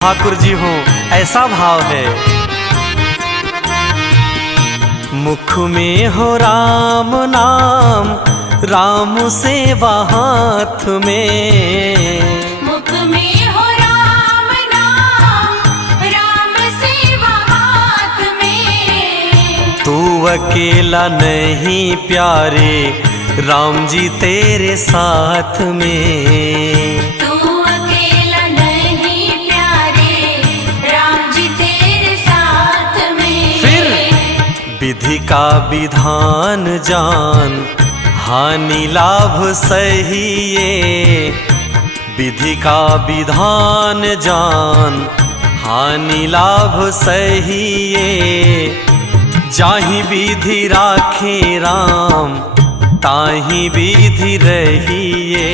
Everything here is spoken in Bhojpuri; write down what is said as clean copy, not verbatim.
ठाकुर जी हो ऐसा भाव है। मुख में हो राम नाम, राम सेवा हाथ में। मुख में हो राम नाम, राम सेवा हाथ में। तू अकेला नहीं प्यारे, राम जी तेरे साथ में। तू अकेला नहीं प्यारे, राम जी तेरे साथ में। फिर विधि का विधान जान, हानि लाभ सही ये। विधि का विधान जान, हानि लाभ सही ये। जाहि विधि राखे राम, ताहि विधि रहिए।